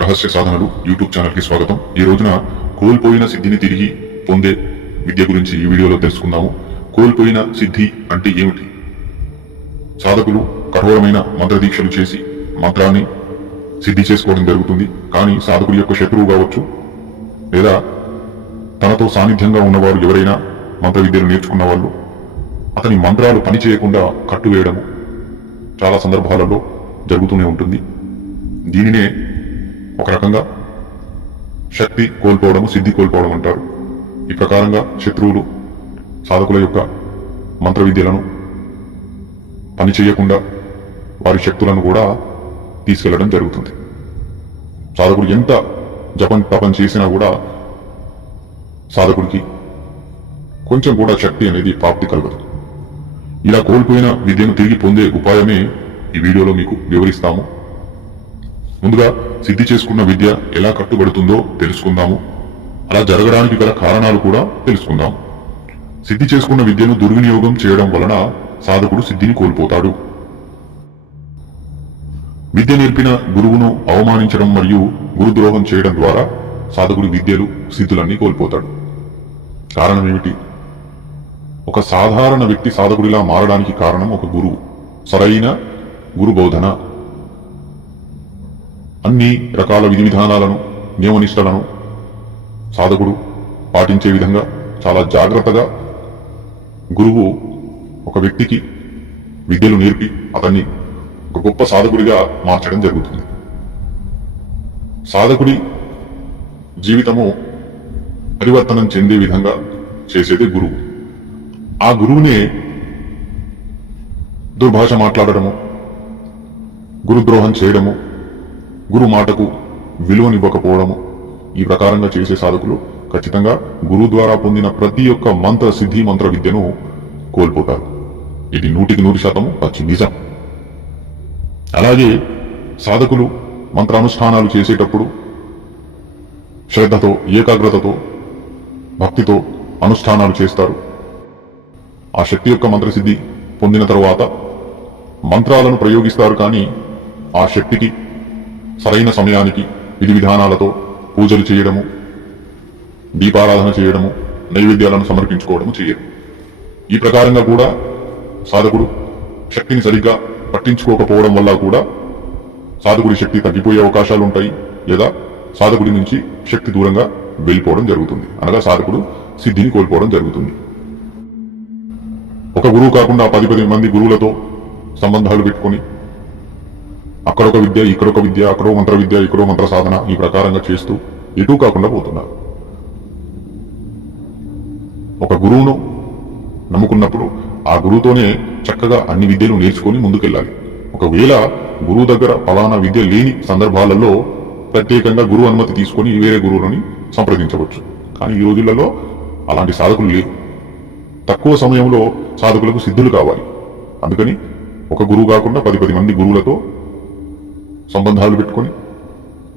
రహస్య సాధనలు యూట్యూబ్ ఛానల్కి స్వాగతం. ఈ రోజున కోల్పోయిన సిద్ధిని తిరిగి పొందే విద్య గురించి ఈ వీడియోలో తెలుసుకుందాము. కోల్పోయిన సిద్ధి అంటే ఏమిటి? సాధకులు కఠోరమైన మంత్రదీక్షలు చేసి మంత్రాన్ని సిద్ధి చేసుకోవడం జరుగుతుంది. కానీ సాధకుడి యొక్క శత్రువు కావచ్చు లేదా తనతో సాన్నిధ్యంగా ఉన్నవారు ఎవరైనా మంత్ర విద్యలు నేర్చుకున్న వాళ్ళు అతని మంత్రాలు పనిచేయకుండా కట్టువేయడము చాలా సందర్భాలలో జరుగుతూనే ఉంటుంది. దీనినే ఒక రకంగా శక్తి కోల్పోవడము సిద్ధి కోల్పోవడం అంటారు. ఈ ప్రకారంగా శత్రువులు సాధకుల యొక్క మంత్ర విద్యలను పని చేయకుండా వారి శక్తులను కూడా తీసుకెళ్ళడం జరుగుతుంది. సాధకుడు ఎంత జపం తపం చేసినా కూడా సాధకుడికి కొంచెం కూడా శక్తి అనేది ప్రాప్తి కలగదు. ఇలా కోల్పోయిన విద్యను తిరిగి పొందే ఉపాయమే ఈ వీడియోలో మీకు వివరిస్తాము. ముందుగా సిద్ధి చేసుకున్న విద్య ఎలా కట్టుబడుతుందో తెలుసుకుందాము. అలా జరగడానికి గల కారణాలు కూడా తెలుసుకుందాం. సిద్ధి చేసుకున్న విద్యను దుర్వినియోగం చేయడం వలన సాధకుడు సిద్ధిని కోల్పోతాడు. విద్య నేర్పిన గురువును అవమానించడం మరియు గురుద్రోహం చేయడం ద్వారా సాధకుడి విద్యలు సిద్ధులన్నీ కోల్పోతాడు. కారణం ఏమిటి ఒక సాధారణ వ్యక్తి సాధకుడిలా మారడానికి కారణం ఒక గురువు. సరైన గురు బోధన అన్ని రకాల విధి విధానాలను నియమనిష్టలను సాధకుడు పాటించే విధంగా చాలా జాగ్రత్తగా గురువు ఒక వ్యక్తికి విద్యలు నేర్పి అతన్ని ఒక గొప్ప సాధకుడిగా మార్చడం జరుగుతుంది. సాధకుడి జీవితము పరివర్తనం చెందే విధంగా చేసేది గురువు. ఆ గురువునే దుర్భాష మాట్లాడడము గురుద్రోహం చేయడము గురు మాటకు విలువనివ్వకపోవడము. ఈ ప్రకారంగా చేసే సాధకులు ఖచ్చితంగా గురువు ద్వారా పొందిన ప్రతి ఒక్క మంత్ర సిద్ధి మంత్ర విద్యను కోల్పోతారు. ఇది నూటికి నూరు శాతం పచ్చి నిజం. అలాగే సాధకులు మంత్రానుష్ఠానాలు చేసేటప్పుడు శ్రద్ధతో ఏకాగ్రతతో భక్తితో అనుష్ఠానాలు చేస్తారు. ఆ శక్తి యొక్క మంత్రసిద్ధి పొందిన తరువాత మంత్రాలను ప్రయోగిస్తారు కానీ ఆ శక్తికి సరైన సమయానికి విధి విధానాలతో పూజలు చేయడము దీపారాధన చేయడము నైవేద్యాలను సమర్పించుకోవడము చేయరు. ఈ ప్రకారంగా కూడా సాధకుడు శక్తిని సరిగ్గా పట్టించుకోకపోవడం వల్ల కూడా సాధకుడి శక్తి తగ్గిపోయే అవకాశాలు ఉంటాయి లేదా సాధకుడి నుంచి శక్తి దూరంగా వెళ్ళిపోవడం జరుగుతుంది. అనగా సాధకుడు సిద్ధిని కోల్పోవడం జరుగుతుంది. ఒక గురువు కాకుండా పది పది మంది గురువులతో సంబంధాలు పెట్టుకొని అక్కడొక విద్య ఇక్కడొక విద్య అక్కడో మంత్ర విద్య ఇక్కడో మంత్ర సాధన ఈ ప్రకారంగా చేస్తూ ఎటు కాకుండా పోతున్నారు. ఒక గురువును నమ్ముకున్నప్పుడు ఆ గురువుతోనే చక్కగా అన్ని విద్యలు నేర్చుకొని ముందుకెళ్ళాలి. ఒకవేళ గురువు దగ్గర ఫలానా విద్య లేని సందర్భాలలో ప్రత్యేకంగా గురువు అనుమతి తీసుకొని వేరే గురువులని సంప్రదించవచ్చు. కానీ ఈ రోజులలో అలాంటి సాధకులు లేరు. తక్కువ సమయంలో సాధకులకు సిద్ధులు కావాలి. అందుకని ఒక గురువు కాకుండా పది పది మంది గురువులతో సంబంధాలు పెట్టుకొని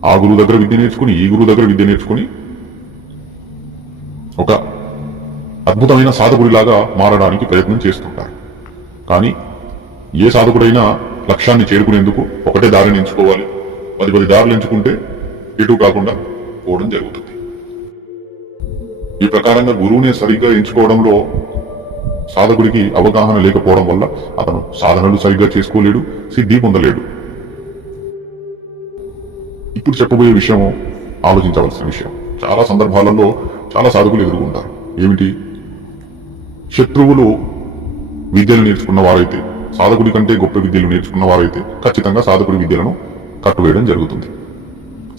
ఆ గురువు దగ్గర విద్య నేర్చుకుని ఈ గురువు దగ్గర విద్య నేర్చుకుని ఒక అద్భుతమైన సాధకుడిలాగా మారడానికి ప్రయత్నం చేస్తుంటారు. కానీ ఏ సాధకుడైనా లక్ష్యాన్ని చేరుకునేందుకు ఒకటే దారిని ఎంచుకోవాలి. పది పది దారులు ఎంచుకుంటే ఎటు కాకుండా పోవడం జరుగుతుంది. ఈ ప్రకారంగా గురువుని సరిగ్గా ఎంచుకోవడంలో సాధకుడికి అవగాహన లేకపోవడం వల్ల అతను సాధనలు సరిగ్గా చేసుకోలేడు సిద్ధి పొందలేడు. ఇప్పుడు చెప్పబోయే విషయం ఆలోచించవలసిన విషయం. చాలా సందర్భాలలో చాలా సాధకులు ఎదుర్కొంటారు. ఏమిటి? శత్రువులు విద్యలు నేర్చుకున్న వారైతే సాధకుడి కంటే గొప్ప విద్యలు నేర్చుకున్న వారైతే ఖచ్చితంగా సాధకుడి విద్యలను కట్టువేయడం జరుగుతుంది.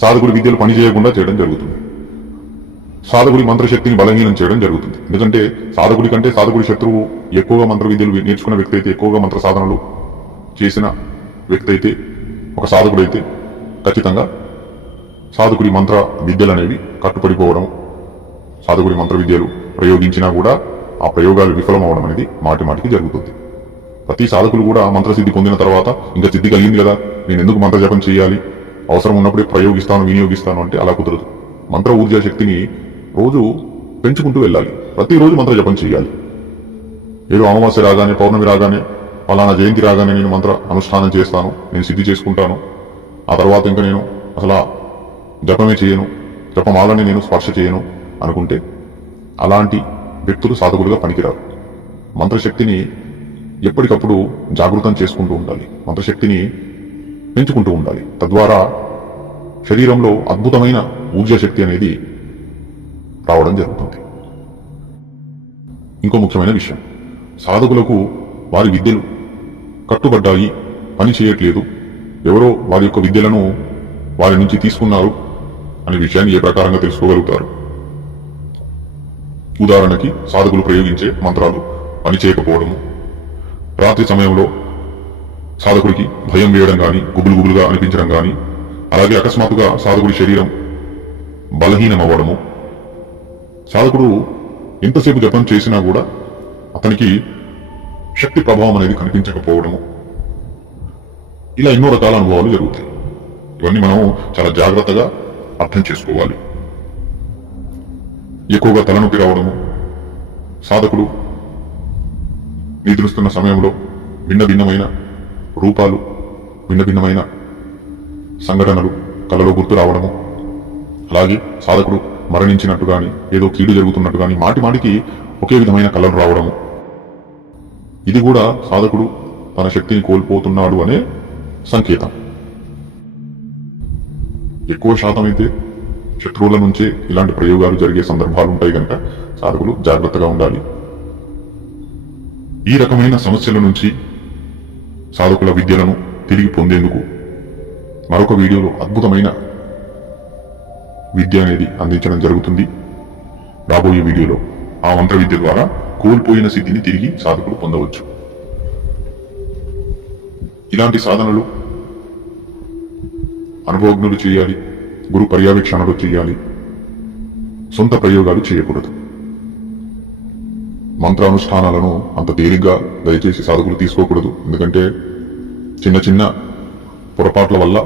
సాధకుడి విద్యలు పని చేయకుండా చేయడం జరుగుతుంది. సాధకుడి మంత్రశక్తిని బలహీనం చేయడం జరుగుతుంది. ఎందుకంటే సాధకుడి కంటే సాధకుడి శత్రువు ఎక్కువగా మంత్ర విద్యలు నేర్చుకున్న వ్యక్తి అయితే ఎక్కువగా మంత్ర సాధనలు చేసిన వ్యక్తి అయితే ఒక సాధకుడైతే ఖచ్చితంగా సాధకుడి మంత్ర విద్యలు అనేవి కట్టుపడిపోవడం సాధకుడి మంత్ర విద్యలు ప్రయోగించినా కూడా ఆ ప్రయోగాలు విఫలం అవడం అనేది మాటి మాటికి జరుగుతుంది. ప్రతి సాధకులు కూడా మంత్రసిద్ధి పొందిన తర్వాత ఇంకా సిద్ధి కలిగింది కదా నేను ఎందుకు మంత్ర జపం చేయాలి? అవసరం ఉన్నప్పుడే ప్రయోగిస్తాను వినియోగిస్తాను అంటే అలా కుదరదు. మంత్ర ఊర్జా శక్తిని రోజు పెంచుకుంటూ వెళ్ళాలి. ప్రతిరోజు మంత్ర జపం చేయాలి. ఏదో అమావాస్య రాగానే పౌర్ణమి రాగానే ఫలానా జయంతి రాగానే నేను మంత్ర అనుష్ఠానం చేస్తాను నేను సిద్ధి చేసుకుంటాను. ఆ తర్వాత ఇంకా నేను అసలు జపమే చేయను జపమాలని నేను స్పర్శ చేయను అనుకుంటే అలాంటి వ్యక్తులు సాధకులుగా పనికిరారు. మంత్రశక్తిని ఎప్పటికప్పుడు జాగృతం చేసుకుంటూ ఉండాలి. మంత్రశక్తిని పెంచుకుంటూ ఉండాలి. తద్వారా శరీరంలో అద్భుతమైన ఊర్జా శక్తి అనేది రావడం జరుగుతుంది. ఇంకో ముఖ్యమైన విషయం. సాధకులకు వారి విద్యలు కట్టుబడ్డాయి పని చేయట్లేదు. ఎవరో వారి యొక్క విద్యలను వారి నుంచి తీసుకున్నారు. అనే విషయాన్ని ఏ ప్రకారంగా తెలుసుకోగలుగుతారు? ఉదాహరణకి సాధకులు ప్రయోగించే మంత్రాలు పని చేయకపోవడము రాత్రి సమయంలో సాధకుడికి భయం వేయడం కానీ గుబులు గుబులుగా అనిపించడం కానీ అలాగే అకస్మాత్తుగా సాధకుడి శరీరం బలహీనం అవ్వడము సాధకుడు ఎంతసేపు జపం చేసినా కూడా అతనికి శక్తి ప్రభావం అనేది కనిపించకపోవడము. ఇలా ఎన్నో రకాల అనుభవాలు జరుగుతాయి. ఇవన్నీ మనం చాలా జాగ్రత్తగా అర్థం చేసుకోవాలి. ఎక్కువగా తలనొప్పి రావడము సాధకుడు నిద్రిస్తున్న సమయంలో భిన్న భిన్నమైన రూపాలు భిన్న భిన్నమైన సంఘటనలు కలలో గుర్తు రావడము అలాగే సాధకుడు మరణించినట్టు కానీ ఏదో కీడు జరుగుతున్నట్టు కానీ మాటి మాటికి ఒకే విధమైన కళలు రావడము. ఇది కూడా సాధకుడు తన శక్తిని కోల్పోతున్నాడు అనే సంకేతం. ఎక్కువ శాతం అయితే శత్రువుల నుంచే ఇలాంటి ప్రయోగాలు జరిగే సందర్భాలు ఉంటాయి కనుక సాధకులు జాగ్రత్తగా ఉండాలి. ఈ రకమైన సమస్యల నుంచి సాధకుల విద్యలను తిరిగి పొందేందుకు మరొక వీడియోలో అద్భుతమైన విద్య అనేది అందించడం జరుగుతుంది. రాబోయే వీడియోలో ఆ మంత్ర విద్య ద్వారా కోల్పోయిన సిద్ధిని తిరిగి సాధకులు పొందవచ్చు. ఇలాంటి సాధనలు అనుభవజ్ఞులు చేయాలి గురు పర్యవేక్షణలు చేయాలి. సొంత ప్రయోగాలు చేయకూడదు. మంత్రానుష్ఠానాలను అంత తేలిగ్గా దయచేసి సాధకులు తీసుకోకూడదు. ఎందుకంటే చిన్న చిన్న పొరపాట్ల వల్ల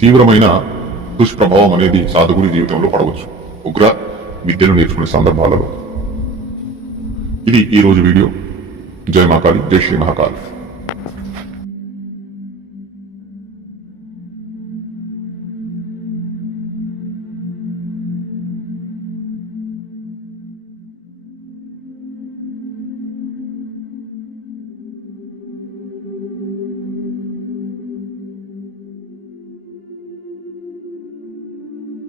తీవ్రమైన దుష్ప్రభావం అనేది సాధకుడి జీవితంలో పడవచ్చు. ఉగ్ర విద్యను నేర్చుకునే సందర్భాలలో. ఇది ఈరోజు వీడియో. జయ మహాకాళి జై శ్రీ మహాకాళి.